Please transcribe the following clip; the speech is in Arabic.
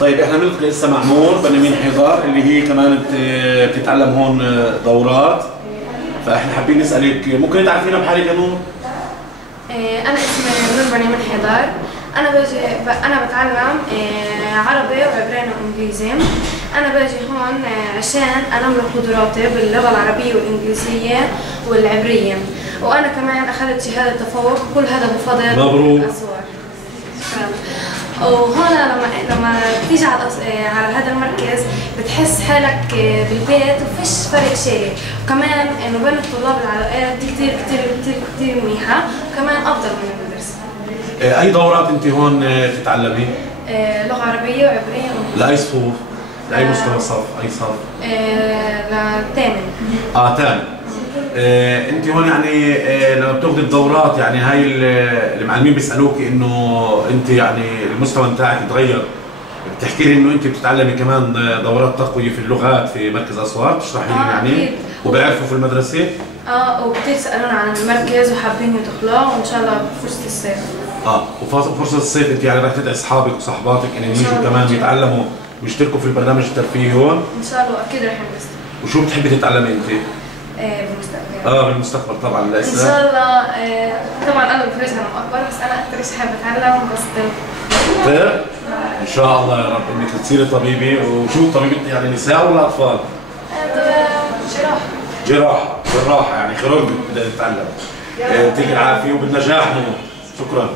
طيب احنا بنلتقي لسه مع نور بنيامين حيدر اللي هي كمان بتتعلم هون دورات. فاحنا حابين نسالك، ممكن تعرفينا بحالك يا نور؟ انا اسمي نور بنيامين حيدر. انا بتعلم عربي وعبراني وانجليزي. انا باجي هون عشان انمي قدراتي باللغه العربيه والانجليزيه والعبريه، وانا كمان اخذت شهاده تفوق، كل هذا بفضل مبروك. الاسوار. وهون لما تيجي على هذا المركز بتحس حالك بالبيت وفيش فرق شيء، وكمان انه بين الطلاب العلاقات كثير كثير كثير كثير منيحه، وكمان افضل من المدرسه. اي دورات انت هون تتعلمي؟ لغه عربيه وعبريه. لاي صفوف؟ لاي مستوى صف؟ اي صف؟ للثامن. ثامن. انت هون يعني لما بتاخذي الدورات يعني هاي المعلمين بيسالوك انه انت يعني المستوى بتاعك تغير، بتحكي لي انه انت بتتعلمي كمان دورات تقويه في اللغات في مركز اسوار، بتشرحي لي يعني أكيد. وبيعرفوا في المدرسه؟ وكثير سالونا عن المركز وحابين يدخلوه، وان شاء الله بفرصه الصيف. وفرصه الصيف انت يعني رح تدعي اصحابك وصحباتك ان يجوا كمان يتعلموا ويشتركوا في البرنامج الترفيهي هون؟ ان شاء الله اكيد رح ننبسط. وشو بتحبي تتعلمي انت؟ بالمستقبل. بالمستقبل طبعا ان لسه شاء الله. طبعا انا بفرجها لما اكبر، بس انا اكثر شيء حابه اتعلم بس طب ان شاء الله يا رب انك تصيري طبيبه. وشو طبيبه يعني نساء ولا اطفال؟ جراحه يعني خيروغ بدها تتعلم. يعطيك العافيه وبالنجاح. شكرا.